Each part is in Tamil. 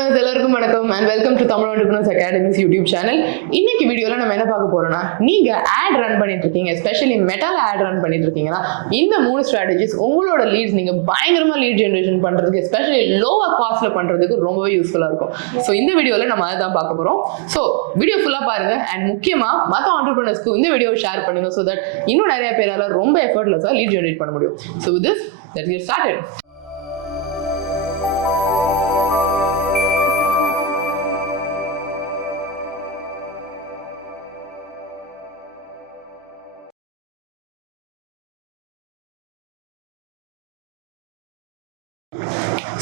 entrepreneurs எல்லாருக்கும் வணக்கம் and welcome to Tamil Entrepreneurs Academy's YouTube channel. இன்னைக்கு வீடியோல நம்ம என்ன பார்க்க போறோம்னா, நீங்க ad ரன் பண்ணிட்டு இருக்கீங்க, especially மெட்டால ad ரன் பண்ணிட்டு இருக்கீங்கன்னா இந்த மூணு strategies உங்களோட leads நீங்க பயங்கரமா lead generation பண்றதுக்கு, especially lower costல பண்றதுக்கு ரொம்பவே யூஸ்ஃபுல்லா இருக்கும். சோ இந்த வீடியோல நம்ம அதை தான் பார்க்க போறோம். சோ வீடியோ ஃபுல்லா பாருங்க and முக்கியமா மத்த entrepreneursக்கு இந்த வீடியோவை ஷேர் பண்ணுங்க so that இன்னும் நிறைய பேரால ரொம்ப effortlessா lead generate பண்ண முடியும். So with this, let's get started.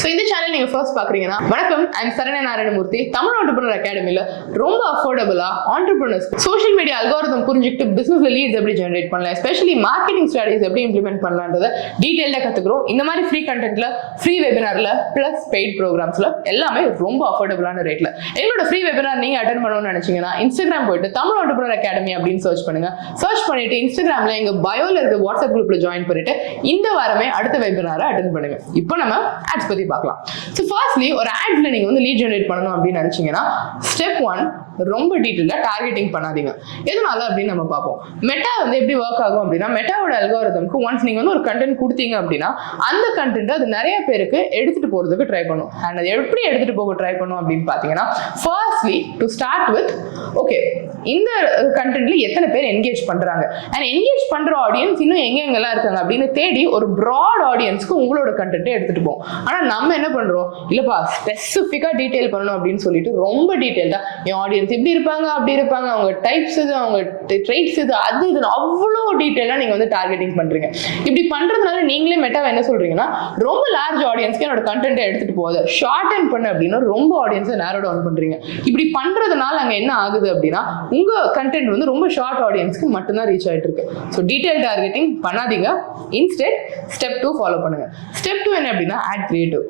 So இந்த சேனல் நீங்க ஃபர்ஸ்ட் பாக்குறீங்கன்னா, வணக்கம், I'm சரண்யா நாராயணமூர்த்தி. தமிழ் ஆண்டர்பிரினர் அகாடமில ரொம்ப அஃபோர்டபுளா ஆண்டர்பிரினர்ஸ் சோஷியல் மீடியா அல்காரிதம் புரிஞ்சுக்கிட்டு பிசினஸ்ல லீட்ஸ் எப்படி ஜெனரேட் பண்ணலாம், எஸ்பெஷலி மார்க்கெட்டிங் ஸ்ட்ராட்டஜிஸ் எப்படி இம்ப்ளிமெண்ட் பண்ணலாம்ன்றத டீடைலா கத்துக்கிறோம். இந்த மாதிரி ஃப்ரீ கண்டென்ட்ல, ஃப்ரீ வெபினார்ல பிளஸ் பெய்ட் ப்ரோக்ராம்ஸ்ல எல்லாமே ரொம்ப அஃபோர்டபுளான ரேட்ல. எங்களோட ஃப்ரீ வெபினார் நீங்க அட்டென்ட் பண்ணணும்னு நினைச்சீங்கன்னா, இன்ஸ்டாகிராம் போயிட்டு தமிழ் ஆண்டர்பிரினர் அகாடமி அப்படின்னு சர்ச் பண்ணுங்க. சர்ச் பண்ணிட்டு இன்ஸ்டாகிராம்ல எங்க பயோல இருக்க வாட்ஸ்அப் குரூப்ல ஜாயின் பண்ணிட்டு இந்த வாரமே அடுத்த வெபினாரை அட்டென்ட் பண்ணுங்க. இப்போ நம்ம ஆட்ஸ் பத்தி பார்க்கலாம். So firstly, ஒரு ஆட்ஸ்ல நீங்க வந்து லீட் ஜெனரேட் பண்ணணும் அப்படின்னு நினைச்சீங்கன்னா, ஸ்டெப் 1 ரொம்ப டீடைலா டார்கெட்டிங் பண்ணாதீங்க. எதனால அப்படின்னு நம்ம பார்ப்போம். மெட்டா வந்து எப்படி ஒர்க் ஆகும் அப்படின்னா, மெட்டாவோட அல்காரிதம்க்கு ஒன்ஸ் நீங்க வந்து ஒரு கண்டென்ட் கொடுத்தீங்க அப்படின்னா, அந்த கண்டென்ட் அது நிறைய பேருக்கு எடுத்துட்டு போறதுக்கு ட்ரை பண்ணும். அண்ட் அது எப்படி எடுத்துட்டு போக ட்ரை பண்ணும் அப்படின்னு பாத்தீங்கன்னா, firstly to start with okay, இந்த கண்டென்ட்ல எத்தனை பேர் என்கேஜ் பண்றாங்க அண்ட் என்கேஜ் பண்ற ஆடியன்ஸ் இன்னும் எங்கெங்கெல்லாம் இருக்காங்க அப்படின்னு தேடி ஒரு ப்ராட் ஆடியன்ஸ்க்கு உங்களோட கண்டென்ட்டை எடுத்துட்டு போகும். ஆனா நம்ம என்ன பண்றோம், இல்லப்பா ஸ்பெசிஃபிக்கா டீடைல் பண்ணணும் அப்படின்னு சொல்லிட்டு ரொம்ப டீடைல்டா என் ஆடியன்ஸ் இப்படி இருப்பாங்க, அப்படி இருப்பாங்க, அவங்க டைப்ஸ் இது, அவங்க ட்ரெய்ட்ஸ் இது, அது இது, அவ்வளோ டீடைலா நீங்க வந்து டார்கெட்டிங் பண்றீங்க. இப்படி பண்றதுனால நீங்களே மெட்டாவை என்ன சொல்றீங்கன்னா, ரொம்ப லார்ஜ் ஆடியன்ஸ்க்கு என்னோட கண்டென்ட்டை எடுத்துட்டு போகுது, ஷார்ட் அண்ட் பண்ண அப்படின்னா ரொம்ப ஆடியன்ஸை நேரோ டவுன் பண்றீங்க. இப்படி பண்றதுனால அங்க என்ன ஆகுது அப்படின்னா, உங்க கண்டென்ட் வந்து ரொம்ப ஷார்ட் ஆடியன்ஸ்க்கு மட்டும்தான் ரீச் ஆயிட்டு இருக்கு. ஸோ டீடைல் டார்கெட்டிங் பண்ணாதீங்க. இன்ஸ்டெட் ஸ்டெப் 2 ஃபாலோ பண்ணுங்க. ஸ்டெப் 2 என்ன அப்படின்னா, ஆட் கிரியேட்டிவ்.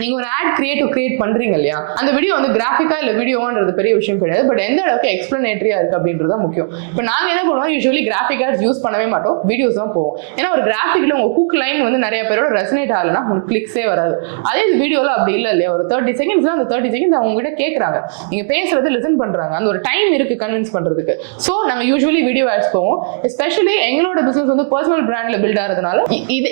நீங்க ஒரு ஆட் கிரியேட் பண்றீங்க இல்லையா, அந்த வீடியோ வந்து கிராஃபிக்கா இல்ல வீடியோன்றது பெரிய விஷயம் கிடையாது. பட் எந்த அளவுக்கு எக்ஸ்பிளனேட்டரியா இருக்கு அப்படின்றது தான் முக்கியம். இப்போ நாங்க என்ன பண்ணுவோம், யூசுவலி கிராஃபிக் ஆட்ஸ் யூஸ் பண்ணவே மாட்டோம், வீடியோஸ் தான் போவோம். ஏன்னா ஒரு கிராஃபிக்ல உங்க ஹூக் லைன் வந்து நிறைய பேரோட ரெசனேட் ஆகலன்னா உங்களுக்கு கிளிக்ஸே வராது. அதே வீடியோல அப்படி இல்லை இல்லையா, ஒரு 30 செகண்ட்ஸ் அந்த 30 செகண்ட்ஸ் அவங்க கிட்ட கேட்கறாங்க, நீங்க பேசுறது லிசன் பண்றாங்க, அந்த ஒரு டைம் இருக்கு கன்வின்ஸ் பண்றதுக்கு. ஸோ நாங்க யூசுவலி வீடியோ ஆட்ஸ் போவோம். எஸ்பெஷலி எங்களோட பிசினஸ் வந்து பர்சனல் பிராண்ட்ல பில்ட் ஆகிறதுனால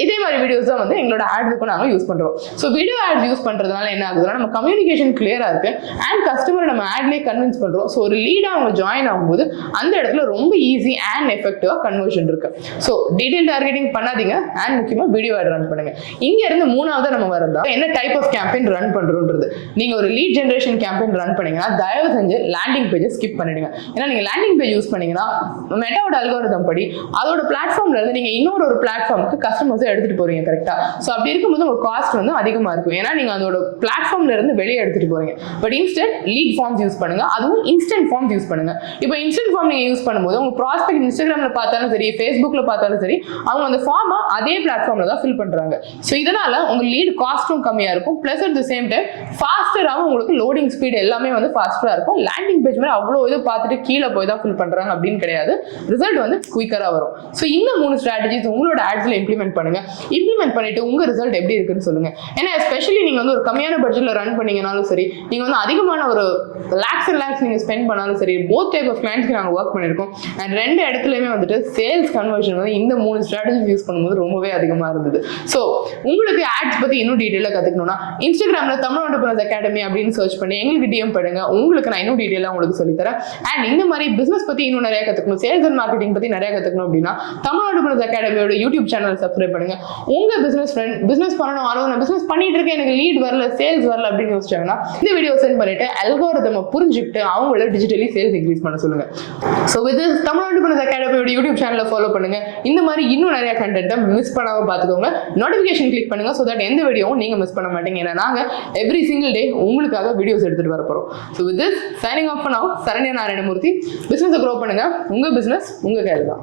இதே மாதிரி வீடியோஸ் தான் வந்து எங்களோட ஆட்ஸுக்கும் நாங்க யூஸ் பண்றோம். ஸோ வீடியோ ஆட்ஸ் யூஸ் பண்றதுனால என்ன ஆகுதுன்னா, நம்ம கம்யூனிகேஷன் கிளியரா இருக்கு அண்ட் கஸ்டமர் நம்ம ஆட்லயே கன்வின்ஸ் பண்றோம். ஸோ ஒரு லீடா அவங்க ஜாயின் ஆகும்போது அந்த இடத்துல ரொம்ப ஈஸி அண்ட் எஃபெக்டிவா கன்வர்ஷன் இருக்கு. ஸோ டீடைல் டார்கெட்டிங் பண்ணாதீங்க அண்ட் முக்கியமா வீடியோ ஆட் ரன் பண்ணுங்க. இங்க இருந்து மூணாவது நம்ம வரதா என்ன டைப் ஆஃப் கேம்பெயின் ரன் பண்றோம்ன்றது. நீங்க ஒரு லீட் ஜெனரேஷன் கேம்பெயின் ரன் பண்ணீங்கன்னா தயவு செஞ்சு லேண்டிங் பேஜை ஸ்கிப் பண்ணிடுங்க. ஏன்னா நீங்க லேண்டிங் பேஜ் யூஸ் பண்ணீங்கன்னா மெட்டாவோட அல்காரிதம் படி அதோட பிளாட்ஃபார்ம்ல இருந்து நீங்க இன்னொரு பிளாட்ஃபார்முக்கு கஸ்டமர்ஸை எடுத்துட்டு போறீங்க கரெக்டா. ஸோ அப்படி இருக்கும்போது உங்க காஸ்ட் வந்து அதிகமா இருக்கும். ஏன்னா நீங்க அதோட பிளாட்ஃபார்ம்ல இருந்து வெளியே எடுத்துட்டு போறீங்க. But instant lead forms use பண்ணுங்க, அதுவும் இன்ஸ்டன்ட் ஃபார்ம்ஸ் யூஸ் பண்ணுங்க. இப்போ இன்ஸ்டன்ட் ஃபார்ம் நீங்க யூஸ் பண்ணும்போது உங்க ப்ராஸ்பெக்ட் இன்ஸ்டாகிராம்ல பார்த்தாலும் சரி, ஃபேஸ்புக்ல பார்த்தாலும் சரி, அவங்க அந்த ஃபார்மை அதே பிளாட்ஃபார்ம்ல தான் ஃபில் பண்றாங்க. ஸோ இதனால உங்க லீட் காஸ்ட்டும் கம்மியா இருக்கும், plus at the same time ஃபாஸ்டராகவும் உங்களுக்கு லோடிங் ஸ்பீட் எல்லாமே வந்து ஃபாஸ்டரா இருக்கும். லேண்டிங் பேஜ் மாதிரி அவ்வளோ இது பார்த்துட்டு கீழே போய் தான் ஃபில் பண்றாங்க அப்படின்னு கிடையாது, ரிசல்ட் வந்து குயிக்கரா வரும். ஸோ இந்த 3 ஸ்ட்ராட்டஜிஸ் உங்களோட ஆட்ஸ்ல இம்ப்ளிமெண்ட் பண்ணுங்க. இம்ப்ளிமெண்ட் பண்ணிட்டு உங்க ரிசல்ட் எப்படி இருக்குன்னு சொல்லுங்க. ஏன்னா எஸ்பெஷலி நீங்க வந்து ஒரு கம்மியான பட்ஜெட்ல ரன் பண்ணீங்கனாலும் சரி, நீங்க வந்து அதிகமான ஒரு லேக்ஸ் அண்ட் லேக்ஸ் நீங்க ஸ்பெண்ட் பண்ணாலும் சரி, போத் டைப் ஆஃப் கிளைண்ட்ஸ்க்கு நாங்க ஒர்க் பண்ணிருக்கோம். அண்ட் 2 இடத்துலயுமே வந்துட்டு சேல்ஸ் கன்வர்ஷன் வந்து இந்த 3 ஸ்ட்ராட்டஜிஸ் யூஸ் பண்ணும்போது ரொம்பவே அதிகமா இருந்தது. ஸோ உங்களுக்கு ஆட்ஸ் பத்தி இன்னும் டீடைலா கத்துக்கணும்னா இன்ஸ்டாகிராம்ல தமிழ் ஆண்டர்பிரினர்ஸ் அகாடமி அப்படின்னு சர்ச் பண்ணி எங்களுக்கு டிஎம் பண்ணுங்க. உங்களுக்கு நான் இன்னும் டீடைலா உங்களுக்கு சொல்லித்தரேன். அண்ட் இந்த மாதிரி பிசினஸ் பத்தி இன்னும் நிறைய கத்துக்கணும், சேல்ஸ் அண்ட் மார்க்கெட்டிங் பத்தி நிறைய கத்துக்கணும் அப்படின்னா தமிழ் ஆண்டர்பிரினர்ஸ் அகாடமியோட யூடியூப் சேனல் சப்ஸ்கிரைப் பண்ணுங்க. உங்க பிசினஸ் ஃப்ரெண்ட் பிசினஸ் பண்ணணும், ஆனா நான் பிசினஸ் பண்ணிட்டு இருக்கேன், எனக்கு லீட் வரல, சேல்ஸ் வரல அப்படின்னு யோசிச்சாங்கன்னா இந்த வீடியோ சென்ட் பண்ணிட்டு அல்காரிதம் புரிஞ்சுக்கிட்டு அவங்கள டிஜிட்டலி சேல்ஸ் இன்க்ரீஸ் பண்ண சொல்லுங்க. ஸோ வித் தமிழ் ஆண்டர்பிரினர்ஸ் அகாடமியோட யூடியூப் சேனலை ஃபாலோ பண்ணுங்க. இந்த மாதிரி இன்னும் நிறைய கண்டென்ட்டை மிஸ் பண்ணாம பார்த்துக்கோங்க. நோட்டிஃபிகேஷன் கிளிக் பண்ணுங்க ஸோ தட் எந்த வீடியோவும் நீங்க மிஸ் பண்ண மாட்டீங்க. ஏன்னா நாங்க எவ்ரி சிங்கிள் டே உங்களுக்காக வீடியோஸ் எடுத்துட்டு வர போறோம். So with this signing off now, Saranya Narayanamurthy. Business grow பண்ணுங்க, உங்க பிசினஸ் உங்க கையில தான்.